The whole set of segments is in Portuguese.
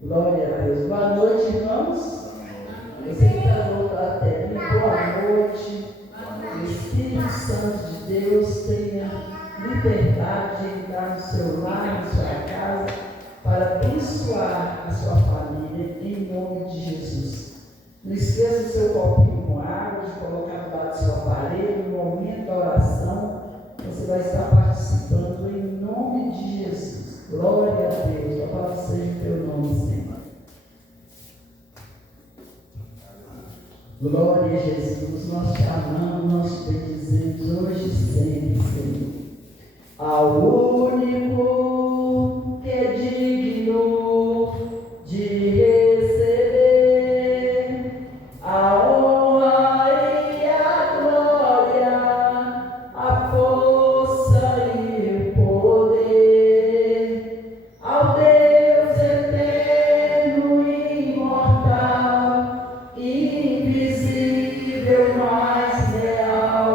Glória a Deus. Boa noite, irmãos. Você que está voltado até mim, boa noite. O Espírito Santo de Deus tenha liberdade de entrar no seu lar, na sua casa, para abençoar a sua família, em nome de Jesus. Não esqueça do seu copinho com água, de colocar do lado do seu aparelho, no momento da oração, você vai estar participando em nome de Jesus. Glória a Deus, louvado seja o teu nome, Senhor. Glória a Jesus, nós te amamos, nós te bendizemos hoje e sempre, Senhor. Ao único que é digno de receber a honra e a glória, a força e o poder, ao Deus eterno e imortal, invisível, mas real,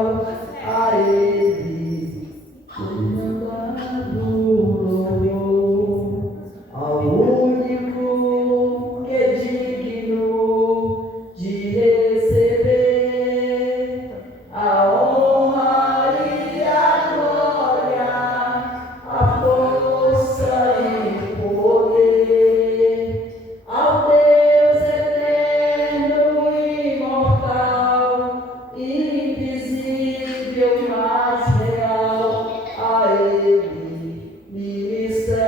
a Ele mandado louvor, ao único que é digno de receber a honra e a glória, a força e o poder, ao Deus eterno e imortal, invisível, mas real, a Ele ministramos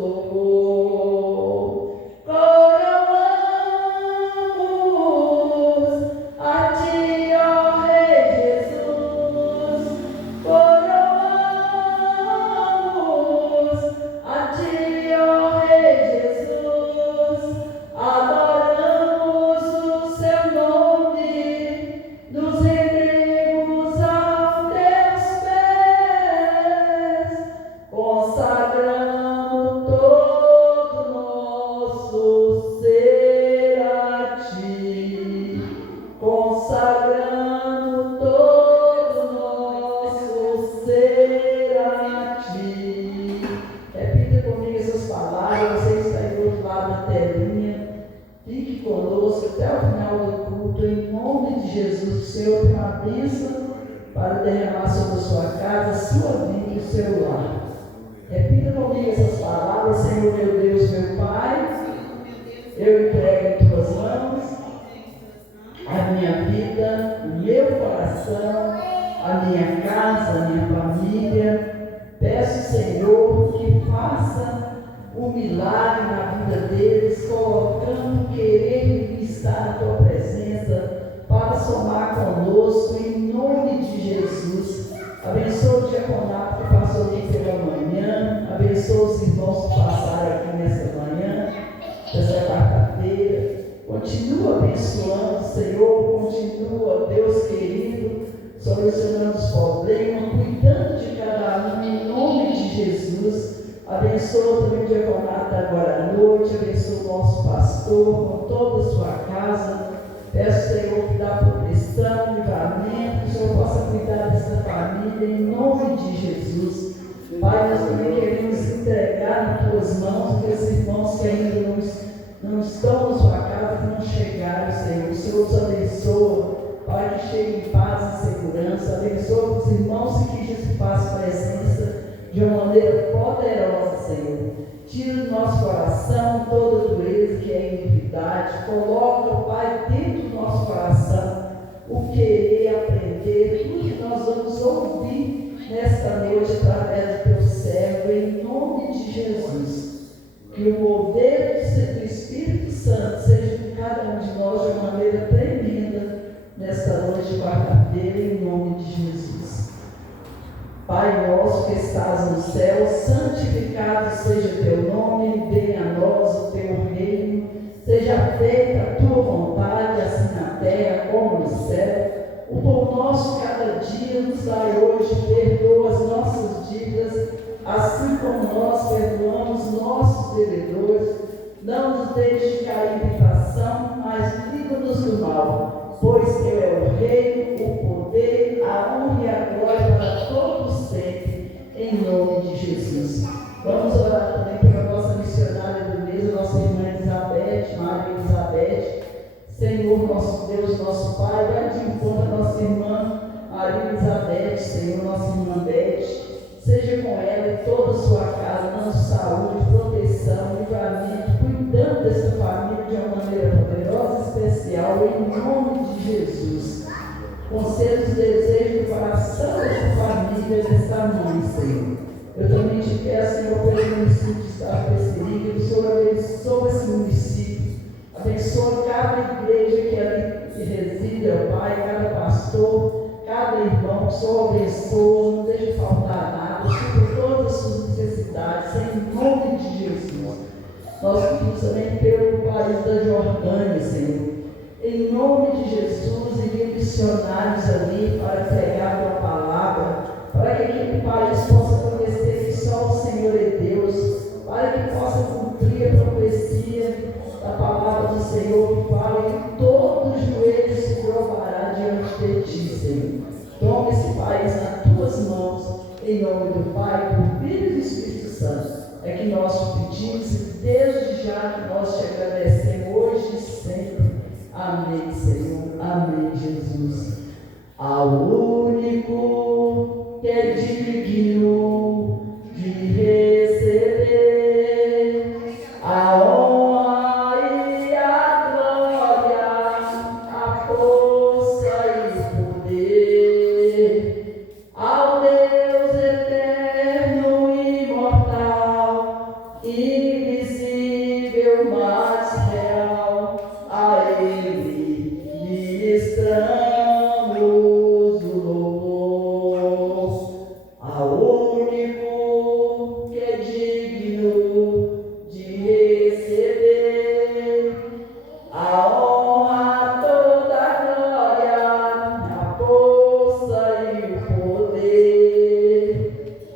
louvor. Coroamos a Ti, ó Rei Jesus. Coroamos a Ti, ó Rei Jesus. Adoramos o Seu nome, nos rendemos aos Teus pés, consagramos todo nosso ser a Ti, consagramos todo nosso ser a Ti. Repita comigo essas palavras, você está aí do outro lado da telinha. Fique conosco até o final do culto, em nome de Jesus. O Senhor tem uma bênção para derramar sobre a sua casa, sua vida e o seu lar. Repita comigo essas palavras: Senhor meu Deus, meu Pai, eu entrego em Tuas mãos a minha vida, o meu coração, a minha casa, a minha família. Peço, Senhor, que faça um milagre na vida deles, colocando o querer e estar na Tua presença para somar conosco, em nome de Jesus. Abençoa o diaconato que passou aqui pela manhã, abençoa os irmãos que passaram aqui nessa manhã, nessa quarta-feira. Continua abençoando, Senhor, continua, Deus querido, solucionando os problemas, cuidando de cada um, em nome de Jesus. Abençoa também o diaconato agora à noite, abençoa o nosso pastor com toda a sua casa. Peço, Senhor, que dá proteção, livramento, que o Senhor possa cuidar dessa família, em nome de Jesus. Pai, nós também queremos entregar nas Tuas mãos aqueles irmãos que ainda não estão na sua casa, que não chegaram, Senhor. O Senhor os abençoa, Pai, que chegue em paz e segurança. Abençoa os irmãos e que Jesus faça presença de uma maneira poderosa, Senhor. Tira do nosso coração toda dureza que é iniquidade. Coloca, Pai, dentro do nosso coração o querer aprender, tudo que nós vamos ouvir nesta noite através do Teu servo, em nome de Jesus. Que o mover do Espírito Santo seja em cada um de nós de uma maneira tremenda nesta noite de quarta-feira, em nome de Jesus. Pai nosso que estás no céu, santificado seja o Teu nome, venha a nós o Teu reino, seja feita a Tua vontade, assim na terra como no céu. O pão nosso cada dia nos dai hoje, perdoa as nossas dívidas, assim como nós perdoamos nossos devedores. Não nos deixe cair em tentação, mas livra-nos do mal, pois Teu é o reino, o poder, a honra e a glória para todos sempre, em nome de Jesus. Vamos orar também pela nossa missionária Senhor, nosso Deus, nosso Pai, vai de encontro a nossa irmã Maria Elizabeth, Senhor, nossa irmã Beth. Seja com ela e toda a sua casa, dando saúde, proteção, livramento, cuidando dessa família de uma maneira poderosa e especial, em nome de Jesus. Conceda os desejos do coração dessa família, dessa mãe, Senhor. Eu também te peço, Senhor, pelo município de Estado Pecerica, que o Senhor abençoe esse município, abençoe cada igreja que ali reside, ó Pai, cada pastor, cada irmão, que o Senhor abençoe, não deixe faltar nada, supra todas as suas necessidades, em nome de Jesus. Nós pedimos também pelo país da Jordânia, Senhor. Em nome de Jesus, envie missionários ali para pregar a tua palavra, para que aquele país possa conhecer que só o Senhor é Deus, para que possa cumprir a profecia da palavra do Senhor, para que todo joelho se provará diante de ti, Senhor. Toma esse país nas tuas mãos, em nome do Pai, do Filho e do Espírito Santo. É que nós pedimos e desde já que nós te agradecemos hoje e sempre. Amém, Senhor. Amém, Jesus. Ao único que é digno de receber a honra e a glória, a força e o poder, ao Deus eterno e imortal, invisível, mas real, a Ele ministramos o louvor, ao único que é digno de receber a honra, toda a glória, a força e o poder,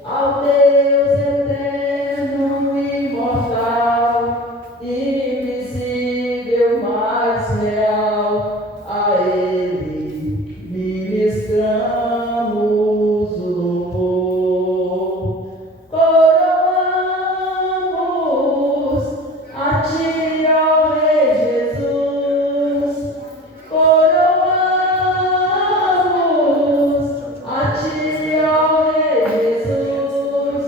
ao Deus eterno e imortal, invisível, mas real, a Ele ministramos o louvor. Coroamos a ti, ó Rei Jesus. Coroamos a ti, ó Rei Jesus.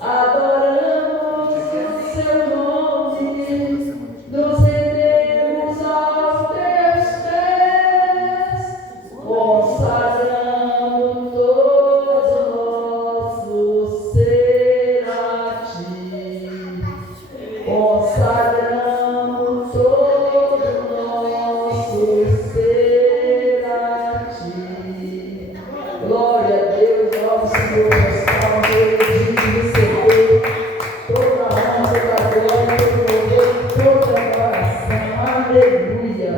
Adoramos seu nome, nos rendemos aos teus pés, consagrando todo nosso ser a ti, consagrando todo nosso ser a ti. Glória a Deus, nosso Senhor, salve, digno de receber toda a honra, toda a glória, todo o louvor, toda a adoração. Aleluia.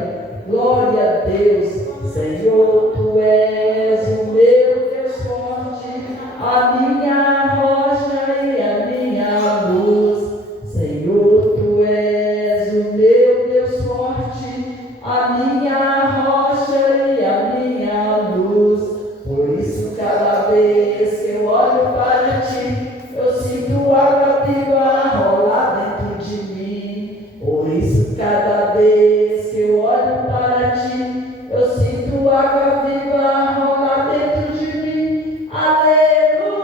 Glória a Deus. Senhor, tu és o meu Deus forte, a minha rocha e a minha luz. Senhor, tu és o meu Deus forte, a minha rocha e a minha luz. Por isso, cada vez que eu olho para ti, eu sinto água viva rolar dentro de mim. Por isso, cada vez que eu olho para ti, eu sinto água viva rolar dentro de mim. Aleluia,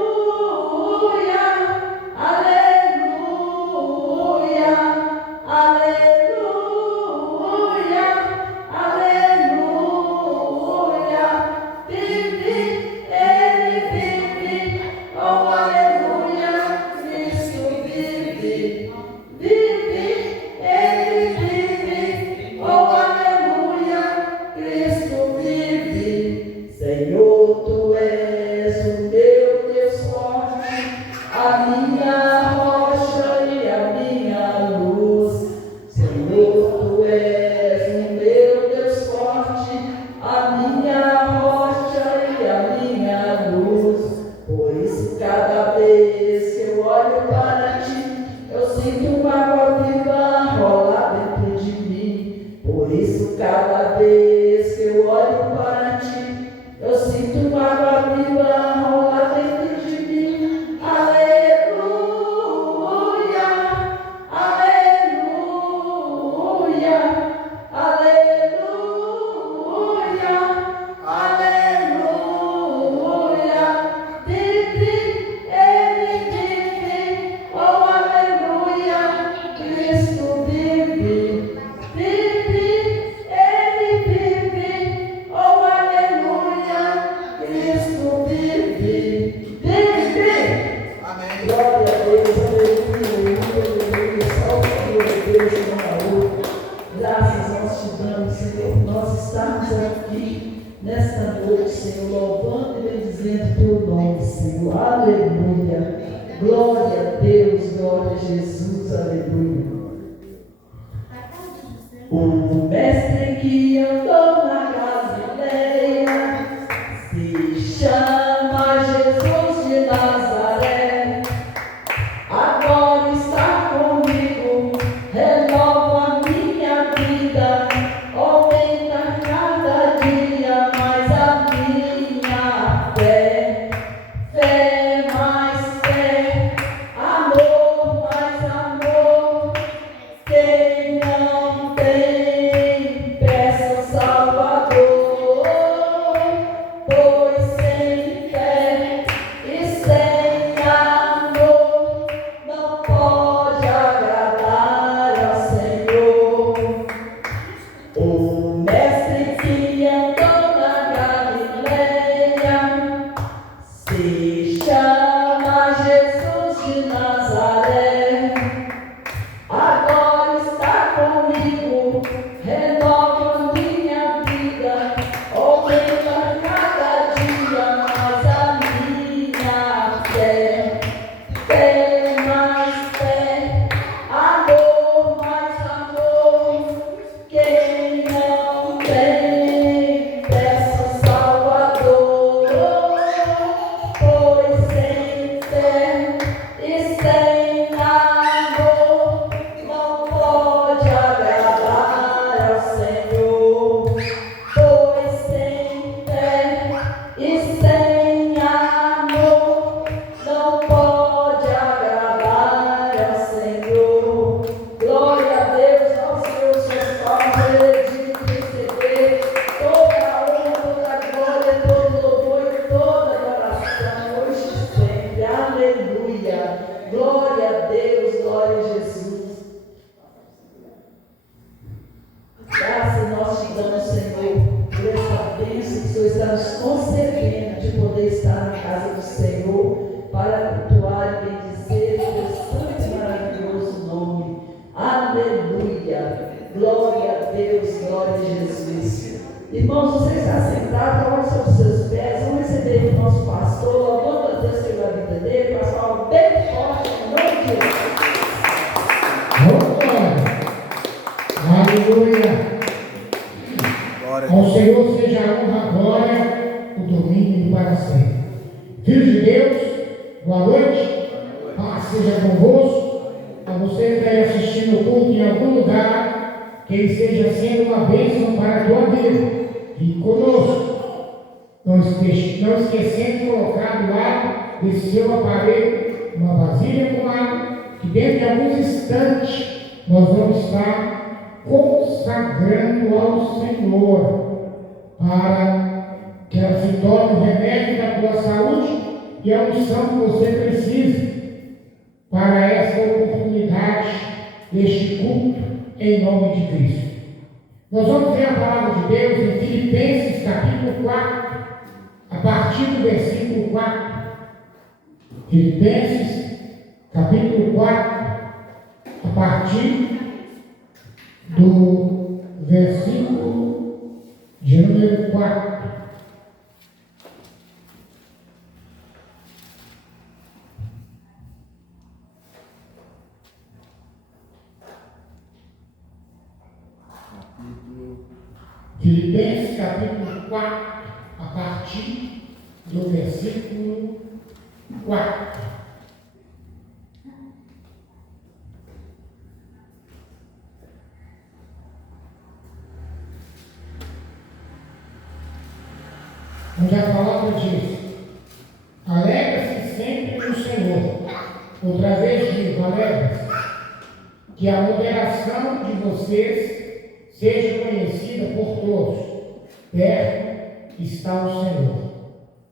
aleluia, aleluia, aleluia. Vive, ele vive, oh aleluia, Cristo vive. Vive, ele vive, oh aleluia, Cristo vive. Senhor, tu és o meu Deus forte, a minha rocha e a minha luz. Senhor, tu és o meu Deus forte, a minha rocha e a minha luz. Por isso, cada vez que eu olho para ti, eu sinto O mestre que andou na Galileia se chama Jesus de Nazaré. Agora está comigo, renova minha vida, aumenta cada dia mais a minha fé. Fé mais fé, amor mais amor. Quem não tem, peça Salvador, pois sem fé e sem amor não pode agradar ao Senhor. O mestre que andou na Galileia se chama Jesus de Nazaré. Agora está comigo, renova minha vida, aumenta cada dia mais a minha fé. Fé mais fé, amor mais amor. Quem não tem, peça Salvador, pois sem fé e sem amor não pode agradar ao Senhor. Pois sem fé e sem amor não pode agradar ao Senhor. Glória a Deus, ao Senhor, seus palmas, ele de receber toda a honra, toda a glória, todo o louvor e toda a adoração, hoje e sempre. Aleluia. Glória a Deus, glória a Jesus. Graças nós te damos, Senhor, por essa bênção que o Senhor está nos concedendo de poder estar na casa do Senhor para cultuar e bendizer o teu santo e maravilhoso nome. Aleluia. Glória a Deus, glória a Jesus. Irmãos, você está sentado, coloque sobre os seus pés, vamos receber o nosso pastor, a glória a Deus pela vida dele, pastor algo bem forte, em nome de Jesus. Aleluia. Ao Senhor seja a honra, a glória, o domínio e para sempre. Filhos de Deus, boa noite. Paz seja convosco. A você que está aí assistindo o culto em algum lugar, que ele esteja sendo uma bênção para a tua vida. Fique conosco. Não esquecendo de colocar do lado desse seu aparelho uma vasilha com água, que dentro de alguns instantes nós vamos estar consagrando ao Senhor para que ela se torne o remédio da tua saúde e a unção que você precisa para essa oportunidade deste culto em nome de Cristo. Nós vamos ver a palavra de Deus em Filipenses capítulo 4, a partir do versículo 4. Filipenses capítulo 4, a partir do versículo de número 4. Filipenses capítulo 4, a partir do versículo 4. Onde a palavra diz: alegra-se sempre no Senhor. Outra vez digo, alegra-se, que a moderação de vocês seja conhecida por todos. Perto está o Senhor.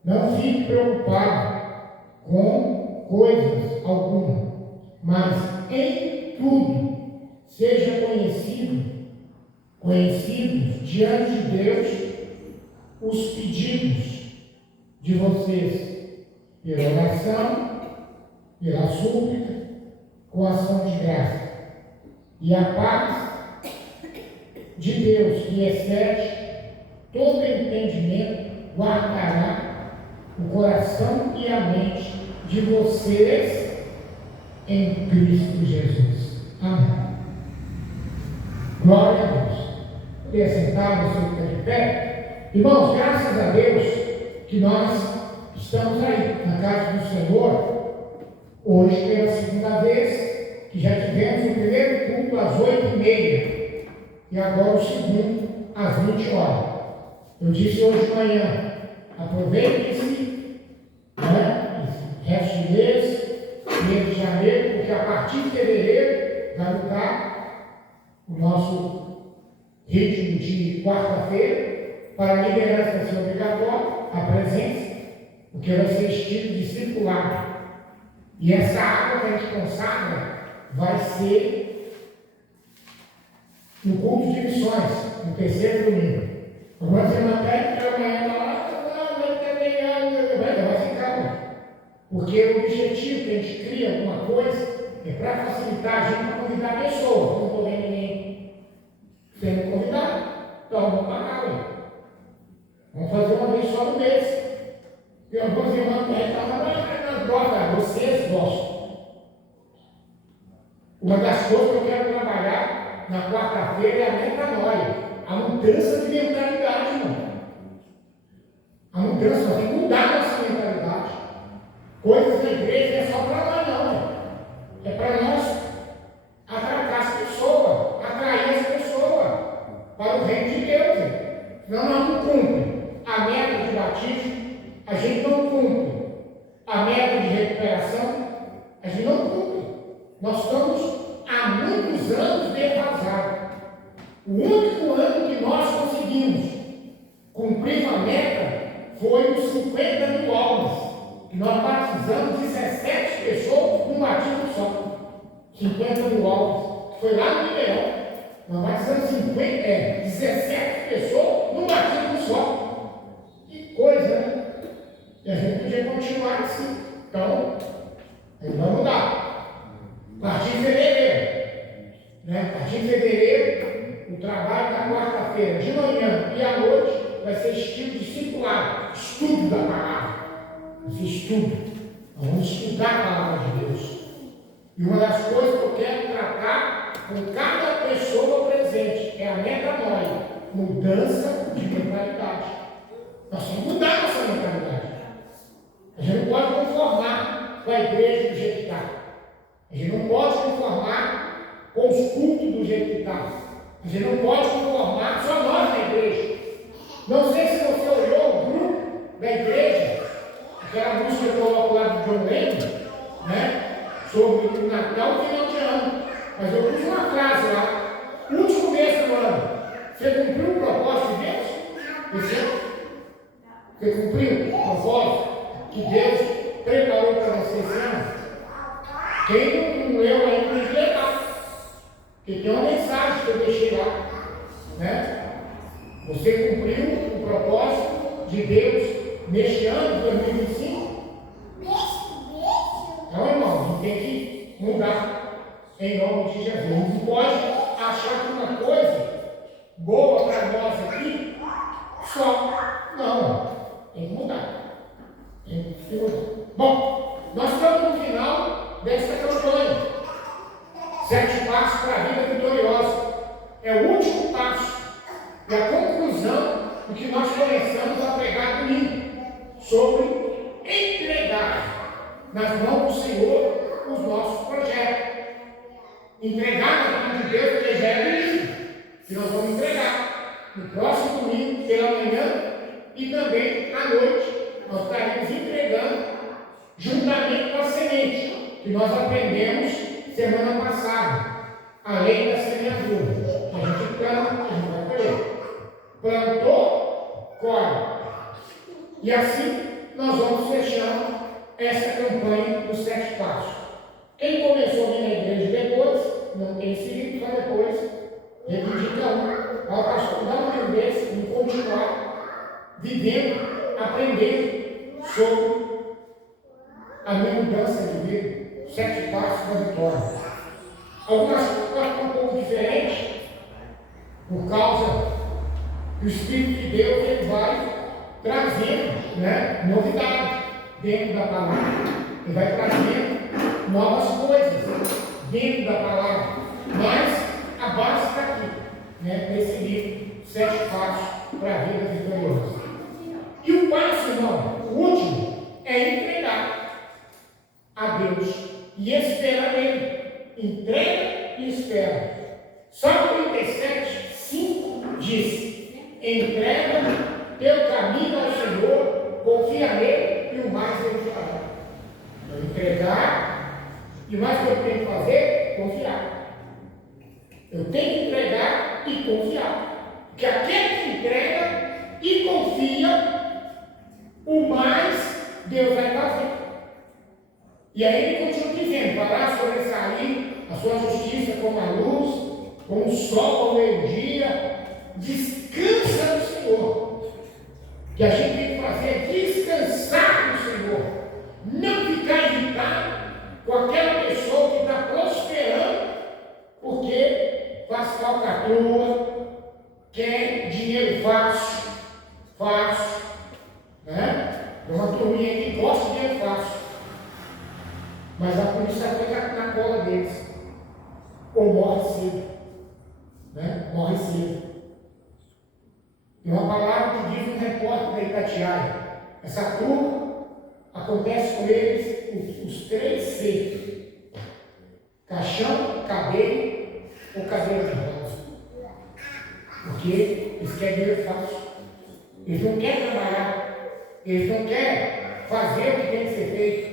Não fique preocupado com coisas alguma, mas em tudo seja conhecidos diante de Deus os pedidos de vocês, pela oração, pela súplica, com ação de graça. E a paz de Deus, que excede todo entendimento, guardará o coração e a mente de vocês em Cristo Jesus. Amém. Glória a Deus. ter sentado, você fica de pé. Irmãos, graças a Deus que nós estamos aí, na casa do Senhor, hoje pela segunda vez, que já tivemos o primeiro culto às 8h30 e agora o segundo às 20 horas. Eu disse hoje de manhã, aproveitem-se, né, esse resto de mês, mês de janeiro, porque a partir de fevereiro vai mudar o nosso ritmo de quarta-feira. Para a liderança vai ser obrigatória a presença, porque vai ser estilo discipulado. E essa água que a gente consagra vai ser no culto de missões, no terceiro domingo. Agora você não pede para amanhã vai ficar lá. Porque o objetivo que a gente cria alguma coisa é para facilitar a gente para convidar a pessoa. Eu não estou vendo ninguém sendo convidado, então vamos pagar, ué. Vamos fazer uma vez só no mês. E alguns irmãos nas drogas, vocês gostam. Uma das coisas que eu quero trabalhar na quarta-feira é a metanoia, a mudança de mentalidade, irmão. A mudança, nós temos que mudar nossa mentalidade. Coisas da igreja não é só para nós, não. É para nós atracar as pessoas, atrair as pessoas para o reino de Deus. Senão nós não cumprimos a meta de batismo, a gente não cumpre a meta de recuperação, a gente não cumpre. Nós estamos há muitos anos defasados. O único ano que nós conseguimos cumprir a meta foi os 50 mil almas, que nós batizamos 17 pessoas num batismo só. 50 mil almas. Foi lá no Ribeirão. Nós batizamos 17 pessoas num batismo só. Que coisa, né? E a gente podia continuar assim. Então, vamos lá. A partir de fevereiro. Né? A partir de fevereiro, o trabalho da quarta-feira, de manhã e à noite, vai ser estilo discipulado. Estudo da palavra. Vai ser estudo. Nós vamos estudar a palavra de Deus. E uma das coisas que eu quero tratar com cada pessoa presente é a metanoia. Mudança de mentalidade. Nós temos que mudar nossa mentalidade. A gente não pode conformar com a igreja do jeito que está. A gente não pode conformar com os cultos do jeito que está. A gente não pode conformar só nós na igreja. Não sei se você olhou o grupo da igreja, aquela música que eu coloco lá do John Lennon, né? Sobre o Natal e o final de ano. Mas eu pus uma frase lá. Último mês do ano. Você cumpriu o propósito de Deus? Esse ano? Você cumpriu o propósito que Deus preparou para você esse ano? Quem não leu ainda não leu, porque tem uma mensagem que eu deixei lá, né? Você cumpriu o propósito de Deus neste ano de 2025? Então, irmão, a gente tem que mudar em nome de Jesus. Não pode achar que uma coisa boa para nós aqui só. Não, tem que mudar. Tem que mudar. Bom, nós estamos no final desta campanha. 7 passos para a vida vitoriosa. É o último passo. É a conclusão do que nós começamos a pregar domingo. Sobre entregar nas mãos do Senhor os nossos projetos. Entregar na mão de Deus, que já é isso. Que nós vamos entregar no próximo domingo, pela manhã e também à noite. Nós estaremos entregando juntamente com a semente que nós aprendemos semana passada. A lei da semeadura. A gente planta, a gente vai colher. Plantou, colhe. E assim nós vamos fechando essa campanha dos 7 passos. Quem começou a vir na igreja depois, não tem seguido, só depois, reivindicando ao pastor dar uma tendência em continuar vivendo, aprendendo sobre a minha mudança de vida, 7 passos da vitória. Algumas coisas estão um pouco diferentes, por causa que o Espírito de Deus ele vai trazendo, né, novidade dentro da palavra. Ele vai trazendo novas coisas dentro da palavra. Mas a base está aqui, né, nesse livro, 7 passos para a vida vitoriosa. E o passo, irmão, o último, é entregar a Deus e esperar nele. Entrega e espera. Salmo 37, 5 diz: entrega teu caminho ao Senhor, confia nele e o mais ele fará. Então, entregar, e mais que eu tenho que fazer? Confiar. Eu tenho que entregar e confiar. Porque aquele que entrega e confia, o mais Deus vai fazer. E aí ele continua dizendo: fará sobressair a sua justiça como a luz, como o sol ao meio-dia. Descansa no Senhor. O que a gente tem que fazer é descansar no Senhor. Não ficar irritado com aquela pessoa que está prosperando porque faz falcatrua, quer dinheiro fácil, né? É uma turminha que gosta de dinheiro fácil, mas a polícia fica na cola deles, ou morre cedo, né? Morre cedo. Tem uma palavra que diz um repórter da Itatiaia: essa turma acontece com eles os 3 Cs: caixão, cabelo ou cabelo de rosa. Porque eles querem dinheiro fácil. Eles não querem trabalhar. Eles não querem fazer o que tem que ser feito.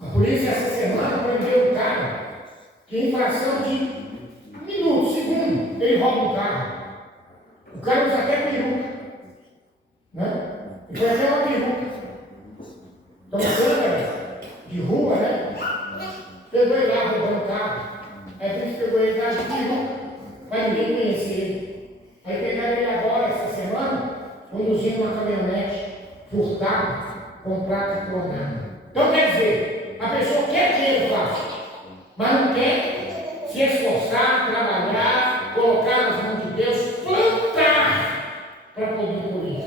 A polícia essa semana prendeu um cara que em fração de minutos, segundo, ele rouba um carro. O cara usa até peruca, né? Ele foi até uma peruca. Então, câmera de rua, né? Pegou ele lá roubando o carro. Aí a gente pegou ele lá de peruca, mas ninguém conhecia ele. Aí pegaram ele agora, essa semana, conduzindo uma caminhonete furtada com prata clonada. Então, quer dizer, a pessoa quer dinheiro fácil, mas não quer se esforçar, trabalhar, colocar nas mãos de Deus, plantar para poder colher.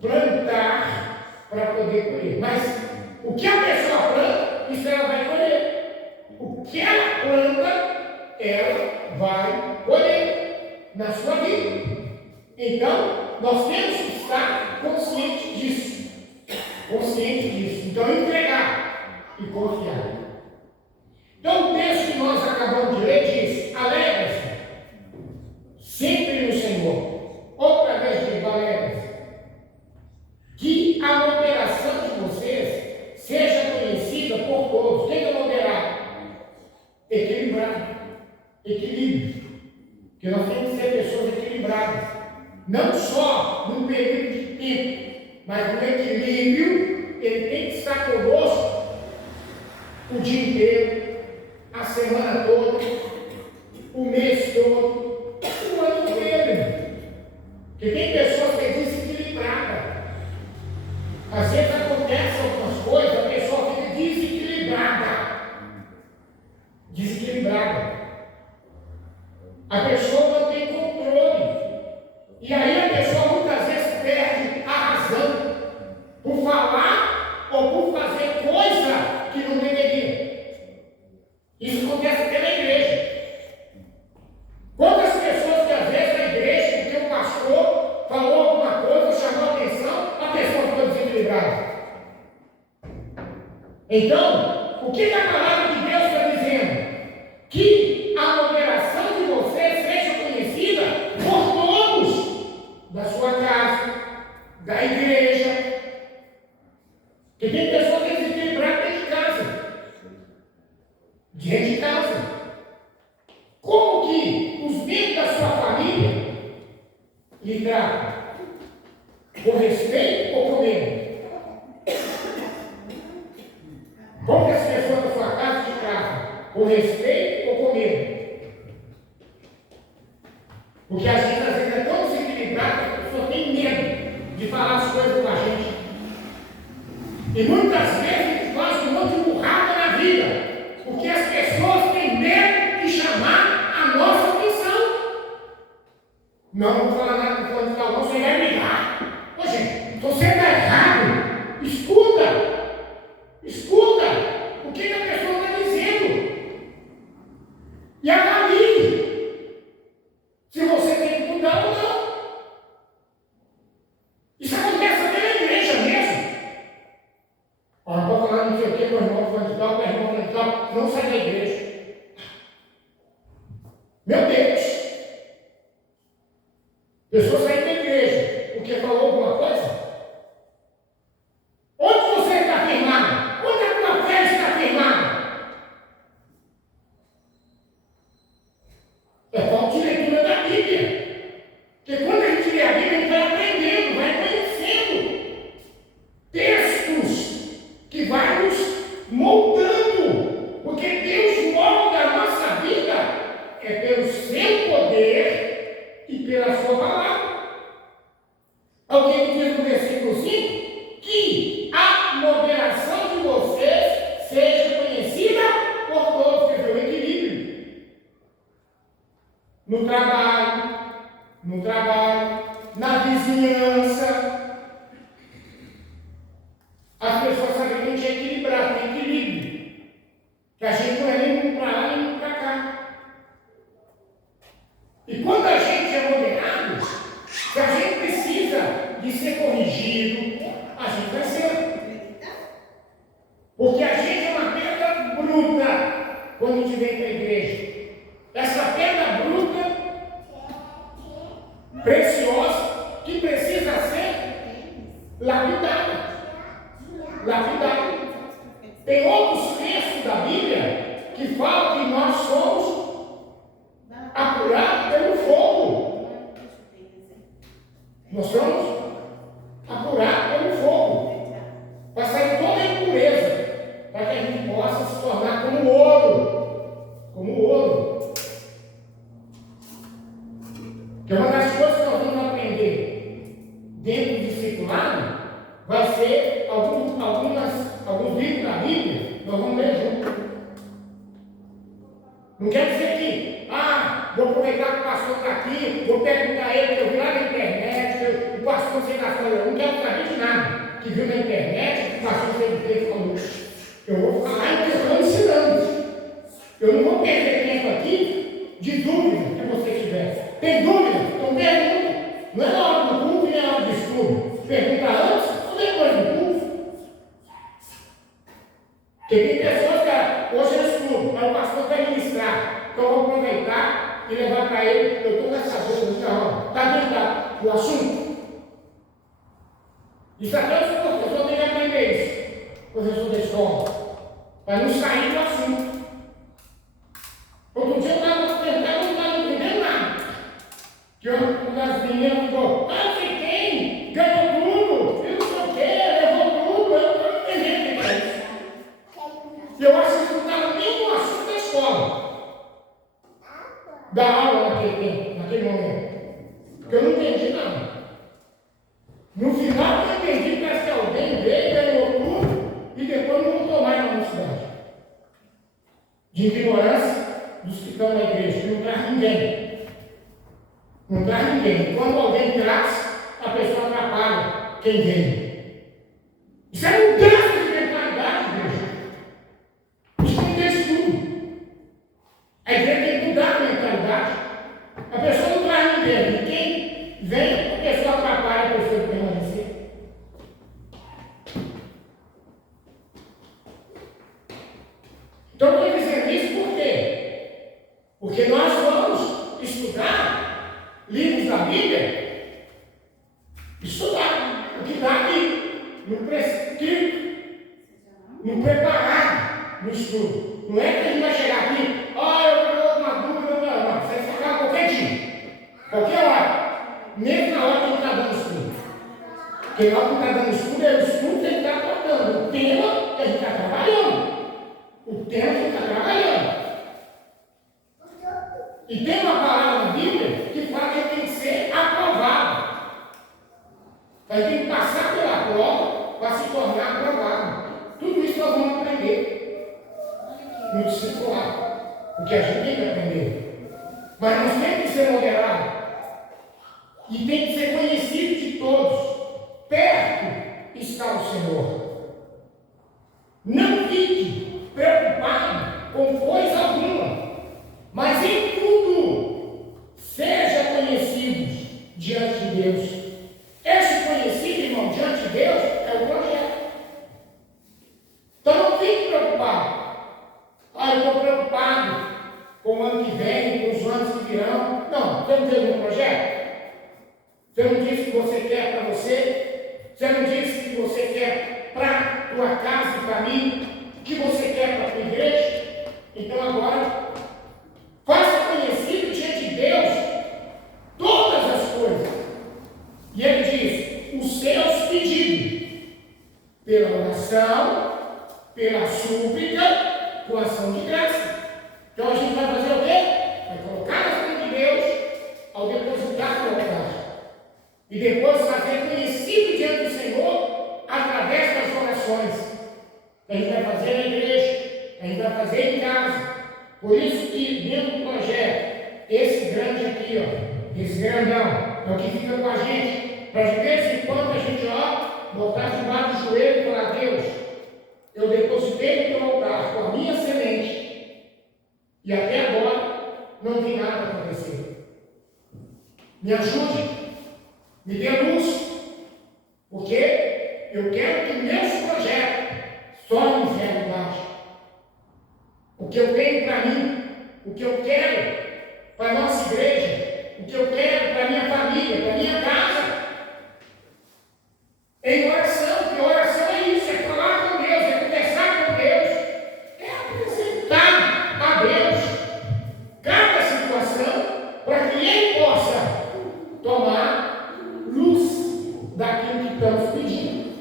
Plantar para poder colher. Mas o que a pessoa planta, isso ela vai colher. O que ela planta, ela vai colher na sua vida. Então, nós temos que estar conscientes disso. Então, entregar e confiar. Então, o texto que nós acabamos de ler diz: alegra-se sempre no Senhor. Outra vez digo: alegra-se. Que a moderação de vocês seja conhecida por todos. Quem é moderado? Equilibrado. Equilíbrio. Porque nós temos que ser pessoas equilibradas. Não só num período de tempo, mas no equilíbrio. Ele tem que estar conosco o dia inteiro, a semana toda, o mês todo, o ano inteiro. Porque tem pessoas que é desequilibrada. Às vezes acontecem algumas coisas, a pessoa fica desequilibrada. A pessoa não tem controle. E aí a pessoa muitas vezes perde a razão por falar ou por fazer coisa que não deveria. Isso acontece até na igreja. Quantas pessoas que às vezes na igreja, porque o pastor falou alguma coisa, chamou a atenção, a pessoa ficou desequilibrada. Então, o que a palavra de Deus está dizendo? Que a moderação de você seja conhecida por todos da sua casa, da igreja. Porque tem pessoas que desequilibradas dentro de casa. Dentro de casa. Como que os membros da sua família lhe tratam? Com respeito ou com medo? Como que as pessoas da sua casa te tratam? Com respeito ou com medo? Porque a gente às vezes é tão desequilibrado que a pessoa tem medo de falar as coisas com a gente. E muitas vezes a gente faz um monte de burrada na vida, porque as pessoas têm medo de chamar a nossa atenção. Não vou falar nada com o não, você vai brigar. Ô gente, se você está errado, escuta o que a pessoa está dizendo e avalie se você tem Meu Deus! Pessoa sair da igreja porque falou alguma coisa? Onde você está firmado? Onde a tua fé está firmada? É falta de leitura da Bíblia. Porque quando a gente lê a Bíblia, a gente vai aprendendo, vai conhecendo textos que vai nos moldando. Porque Deus molda a nossa vida pelo seu poder e pela sua palavra. Alguém diz no versículo 5 que a moderação de vocês seja conhecida por todos, quer dizer, o equilíbrio. No trabalho, na vizinhança. As pessoas sabem que a gente é equilibrado, tem equilíbrio. Que a gente não é nem para lá nem para cá. E quando a gente é moderado, se a gente precisa de ser corrigido, a gente vai ser. Porque a gente é uma pedra bruta quando a gente vem para a igreja. Essa pedra bruta, preciosa, que precisa ser lapidada. Lapidada. Tem outros textos da Bíblia que falam que nós somos apurados pelo fogo. Nós somos apurados pelo fogo. Para sair toda a impureza, para que a gente possa se tornar como ouro. Como ouro. Que uma das coisas que nós vamos aprender dentro do discipulado vai ser alguns livros da Bíblia, nós vamos ler junto. Não quer dizer que, vou aproveitar que o pastor está aqui, vou perguntar a ele, que eu vi lá na internet, o pastor não sei da história, eu não quero saber de nada, que viu na internet, o pastor sempre falou, eu vou falar em que eu estou ensinando. Eu não vou perder tempo aqui de dúvida que você tiver. Tem dúvida? Então pergunta. Não é na hora do culto, nem na hora do estudo. Pergunta antes ou depois do culto. Porque tem pessoas que, hoje eu estudo, mas o pastor vai ministrar. Então eu vou aproveitar e levar para ele, eu estou nessa dúvida, está dentro do assunto. Isso até o professor tem que aprender isso, professor da escola, para não sair do assunto. Outro dia eu estava tentando, não estava entendendo nada. Que uma das meninas ficou, sei quem, ganhou tudo, eu não sei o quê, levou tudo, eu não entendi o que é isso. E eu acho que isso não estava nem no assunto da escola, da aula naquele tempo, naquele momento. Porque eu não entendi nada. No final eu entendi que parece que alguém veio, ganhou tudo e depois não voltou mais na universidade. De ignorância dos que estão na igreja, que não traz ninguém. Não traz ninguém. Quando alguém traz, a pessoa atrapalha quem vem. Isso é mudança de mentalidade, igreja. Isso não tem estudo. A igreja tem que mudar a mentalidade. A pessoa não traz ninguém. E quem vem, a pessoa atrapalha a pessoa que permanecer. Então, eu estou dizendo isso por quê? Porque nós vamos estudar livros da Bíblia, estudar o que está aqui, no prescrito, no preparado, no estudo. Não é que a gente vai chegar aqui, eu estou com uma dúvida, não. Você vai ficar qualquer dia, qualquer hora, mesmo na hora que a gente está dando estudo. Porque na hora que está dando estudo, é o estudo que a gente está tratando, o tema que a gente está trabalhando. O tema que está trabalhando. E tem uma palavra na Bíblia que fala que ele tem que ser aprovado. Ele tem que passar pela prova para se tornar aprovado. Tudo isso nós vamos aprender no discipulado. Porque a gente tem que aprender. Mas nós temos que ser moderados. E tem que ser conhecido de todos. Perto está o Senhor. Não fique preocupado com coisa alguma, mas em tudo seja conhecidos diante de Deus. Esse conhecido, irmão, diante de Deus é o projeto. Então não fique preocupado. Eu estou preocupado com o ano que vem, com os anos que isso que dentro do projeto, esse grande aqui, ó, esse grandão, é o que fica com a gente, para de vez em quando a gente, ó, botar debaixo do joelho e falar: Deus, eu depositei no teu altar com a minha semente, e até agora não vi nada acontecer. Me ajude, me dê luz, porque eu quero que meus projetos tornem realidade. O que eu tenho para mim, o que eu quero para a nossa igreja, o que eu quero para a minha família, para a minha casa, em oração, porque oração é isso, é falar com Deus, é conversar com Deus, é apresentar a Deus cada situação para que Ele possa tomar luz daquilo que estamos pedindo.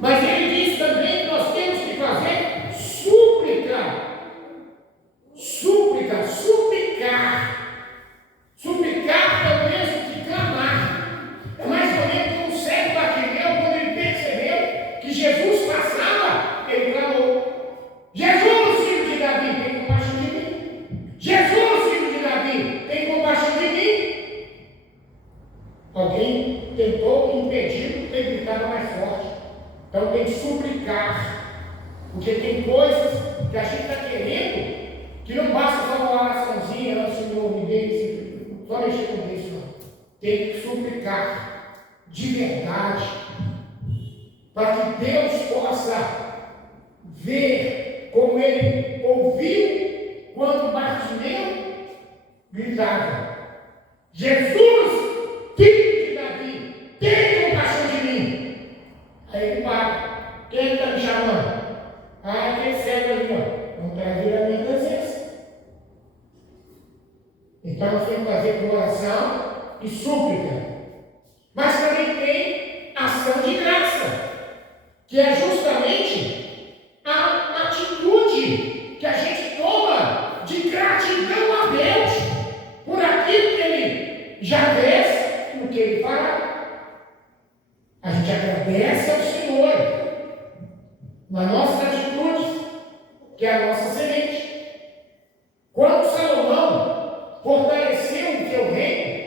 Mas Ele diz também que nós temos que fazer súplica. Súplica, suplicar. Suplicar é o mesmo que clamar. É mais ou menos como o cego Bartimeu, quando ele percebeu que Jesus passava, ele clamou: Jesus, filho de Davi, tem compaixão de mim. Jesus, filho de Davi, tem compaixão de mim. Alguém tentou impedir, ele gritava mais forte. Então tem que suplicar, porque tem coisas que a gente está querendo, que não basta só uma oraçãozinha: Senhor, me dê, só mexer com isso, não. Tem que suplicar de verdade, para que Deus possa ver como Ele ouviu quando Bartimeu gritava: Jesus, filho de Davi, tem compaixão de mim. Aí ele para: quem está me chamando? Ah, aquele cego ali, ó. Vamos trazer a minha presença. Então nós temos que fazer com oração e súplica. Mas também tem ação de graça, que é justamente a atitude que a gente toma de gratidão a Deus por aquilo que Ele já fez e o que Ele fará. A gente agradece ao Senhor na nossa atitude, que é a nossa semente. Quando Salomão fortaleceu o seu reino,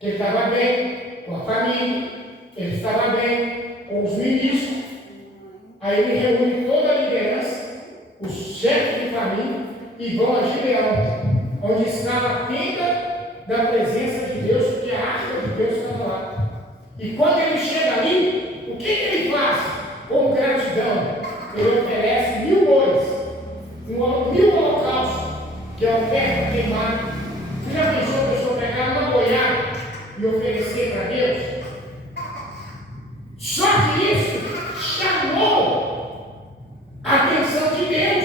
ele estava bem com a família, ele estava bem com os ministros. Aí ele reúne toda a liderança, os chefes de família, e vão a Gibeão, onde estava a tenda da presença de Deus, porque a arca de Deus estava lá. E quando ele chega ali, o que ele faz? Com gratidão, ele oferece 1000 bois, 1000 holocaustos, que é oferta queimada. Você já pensou a pessoa pegar uma boiada e oferecer para Deus? Só que isso chamou a atenção de Deus,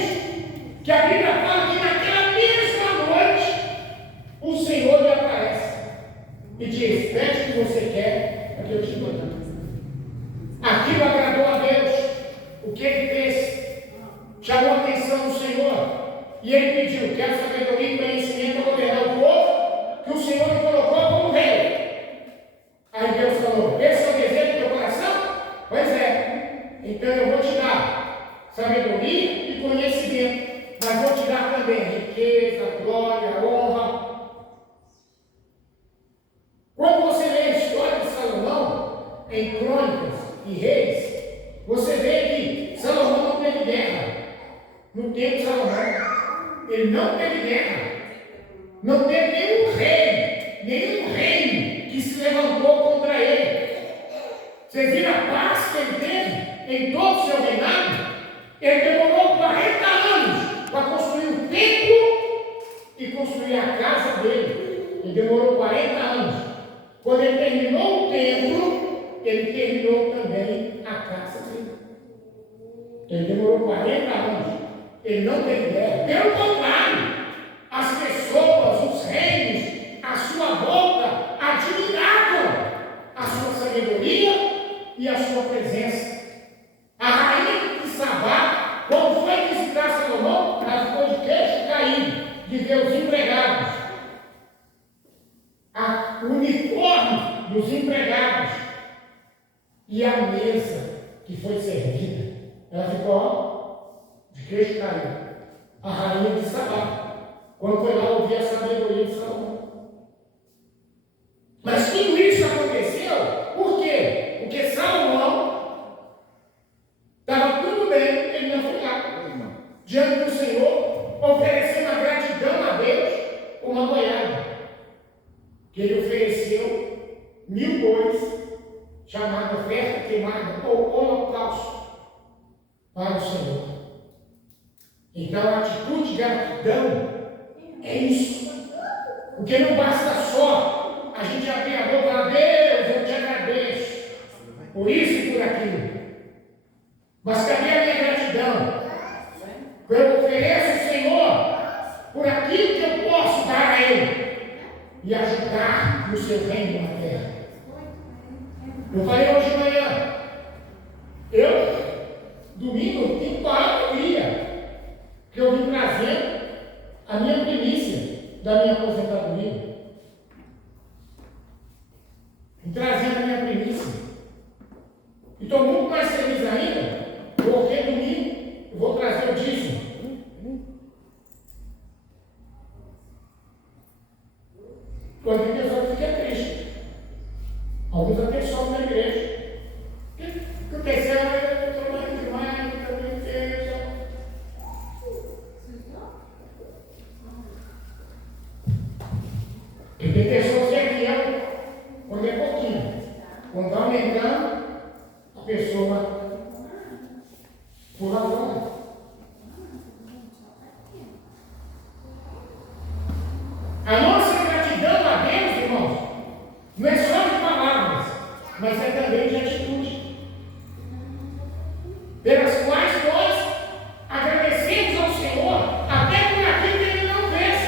que a Bíblia fala que naquela mesma noite o Senhor lhe aparece e diz: pede o que você quer, para que eu te dou. Aquilo agradou a Deus. O que ele fez? Chamou a atenção do Senhor. E ele pediu: quero sabedoria e conhecimento para governar o povo que o Senhor me colocou como rei. Aí Deus falou: esse é o desejo do teu coração? Pois é. Então eu vou te dar sabedoria e conhecimento, mas vou te dar também riqueza, glória, honra. Quando você lê a história de Salomão em Crônicas e Reis, você vê que Salomão não teve guerra. No tempo de Salomão, ele não teve guerra. Não teve nenhum reino que se levantou contra ele. Vocês viram a paz que ele teve em todo o seu reinado? Ele demorou 40 anos para construir o templo e construir a casa dele. Ele demorou 40 anos. Quando ele terminou o templo, ele terminou também a casa dele. Ele demorou 40 anos. Ele não teve guerra. Pelo contrário, as pessoas, os reinos, à sua volta, admiravam a sua sabedoria e a sua presença. A rainha de Sabá, quando foi visitar Salomão, ela ficou de queixo caído de ver os empregados, o uniforme dos empregados e a mesa que foi servida. Ela ficou de queixo caído. A rainha de Sabá. quando foi lá ouvir a sabedoria de Salomão. Mas tudo isso aconteceu por quê? Porque Salomão estava tudo bem, ele não foi lá. Diante do Senhor, ofereceu uma gratidão a Deus, uma boiada. Que ele ofereceu 1000 bois, chamada oferta queimada ou holocausto, para o Senhor. Então a atitude de gratidão é isso. Porque não basta só a gente abrir a boca e falar, Deus, eu te agradeço por isso e por aquilo. Mas cadê a minha gratidão? Eu ofereço ao Senhor por aquilo que eu posso dar a Ele e ajudar no seu reino na terra. Eu falei hoje de manhã, domingo, tenho maior alegria que eu vim trazendo a minha primícia da minha aposentadoria. Vim trazendo a minha primícia. E estou muito mais feliz ainda, porque domingo eu vou trazer o dízimo. Quando tem pessoa que fica triste. Alguns até sobem na igreja. O que aconteceu? Eu estou mais demais, eu também tenho. E tem pessoas que é fiel quando é pouquinho. Quando está aumentando, a pessoa pula fora. A nossa gratidão a Deus, irmãos, não é só de palavras, mas é também de atitude, pelas quais nós agradecemos ao Senhor até por aquilo que Ele não fez.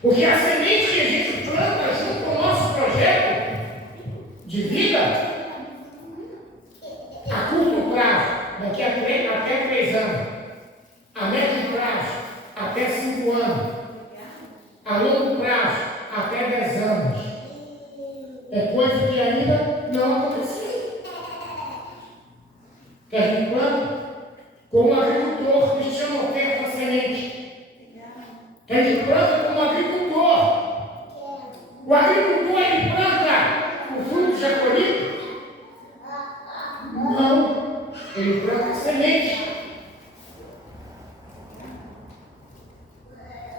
Porque a semente que a gente planta junto com o nosso projeto de vida, a curto prazo, daqui a até 3 anos, a médio prazo, até 5 anos, a longo prazo, até 10 anos, é coisa que ainda não aconteceu. Que a gente planta como um agricultor, que chama oferta semente. Que a gente planta como agricultor. O agricultor, ele planta o fruto já colhido? Não, ele planta semente.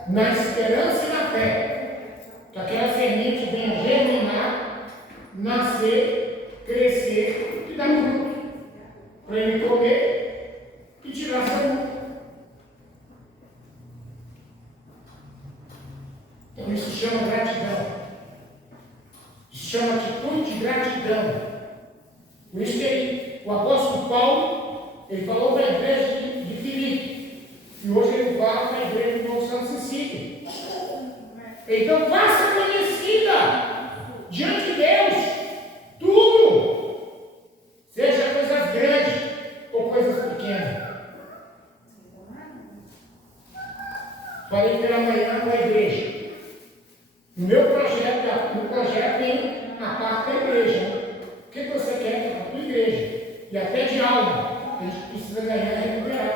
Na esperança e na fé, que aquela semente venha germinar, nascer, crescer e dar fruto, para ele comer e tirar saúde. Então isso chama gratidão, isso chama atitude de gratidão. Por isso que o apóstolo Paulo, ele falou para a igreja de Filipe, e hoje ele fala para a igreja de Novo Santo Cecília. Então faça conhecida diante de Deus tudo, seja coisas grandes ou coisas pequenas. Falei pela manhã com a igreja. No meu projeto tem a parte da igreja. O que você quer para a tua igreja? E até de alma. A gente precisa ganhar e recuperar.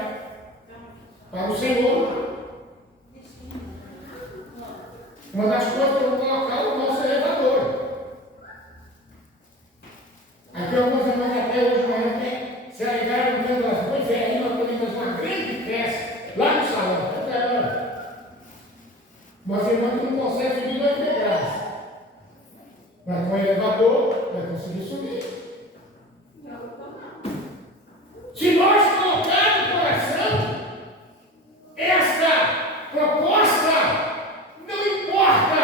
Para o Senhor. Uma das coisas que eu vou colocar é o nosso elevador. Aqui algumas irmãs até hoje de manhã se alegaram com tantas coisas. Pois é, aí nós podemos fazer uma grande festa lá no salão. Mas irmãs que não conseguem subir 2 degraus. Mas com o elevador vai conseguir subir. Se nós colocarmos no coração esta proposta, não importa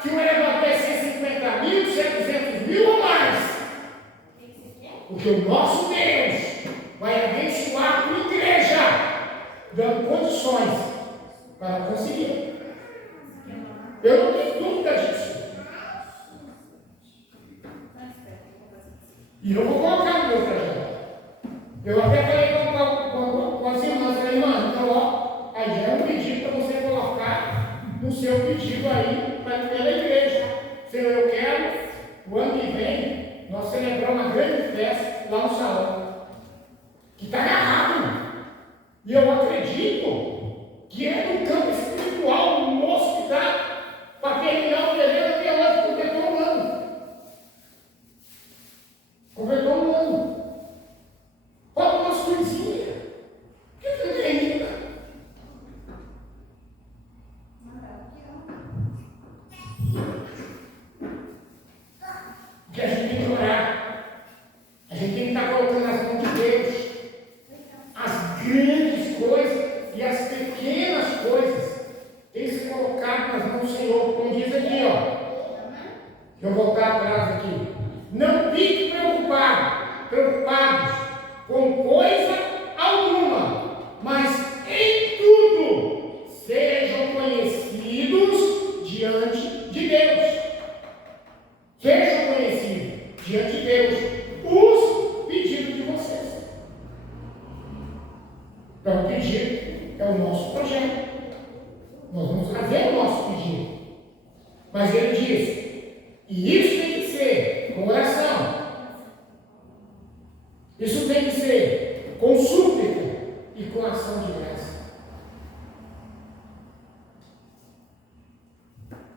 se o elevador é 150 mil, 700 mil ou mais, porque o nosso Deus vai abençoar a tua igreja, dando condições para conseguir. Eu não tenho dúvida disso. E eu vou colocar no meu projeto. Eu até falei com as irmãs, falei, mano, então ó, aí já é um pedido para você colocar no seu pedido aí pela igreja. Senhor, eu quero, o ano que vem, nós celebramos uma grande festa lá no salão. Que está agarrado. E eu acredito que é no campo espiritual o moço que dá para terminar o terreno até hoje, completou um ano. Completou um ano. Falta umas coisinhas. O que não termina? Que a gente tem que orar. A gente tem que estar colocando nas mãos de Deus as grandes coisas e as pequenas coisas. Tem que ser colocado nas mãos do Senhor, como diz aqui, ó. Deixa eu voltar atrás aqui. Não fiquem preocupados com coisa alguma, mas em tudo sejam conhecidos diante de Deus. Sejam conhecidos diante de Deus os pedidos de vocês. Então, o pedido é o nosso projeto. Nós vamos fazer o nosso pedido. Mas ele diz, e isso tem que ser com oração. Isso tem que ser com súplica e com ação de graça.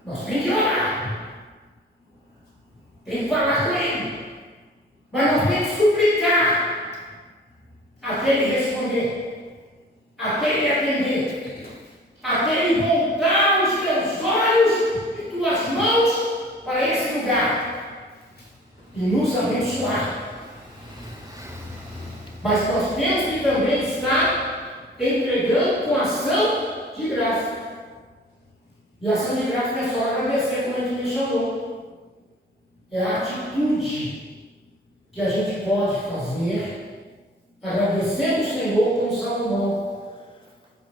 Nós temos que orar. Tem que falar com ele. Mas nós temos que suplicar até ele responder, até ele atender, até ele voltar os teus olhos e tuas mãos para esse lugar e nos abençoar. Mas nós temos que também estar entregando com ação de graça. E a ação de graça não é só agradecer, como a gente me chamou. É a atitude que a gente pode fazer, agradecendo o Senhor com Salomão.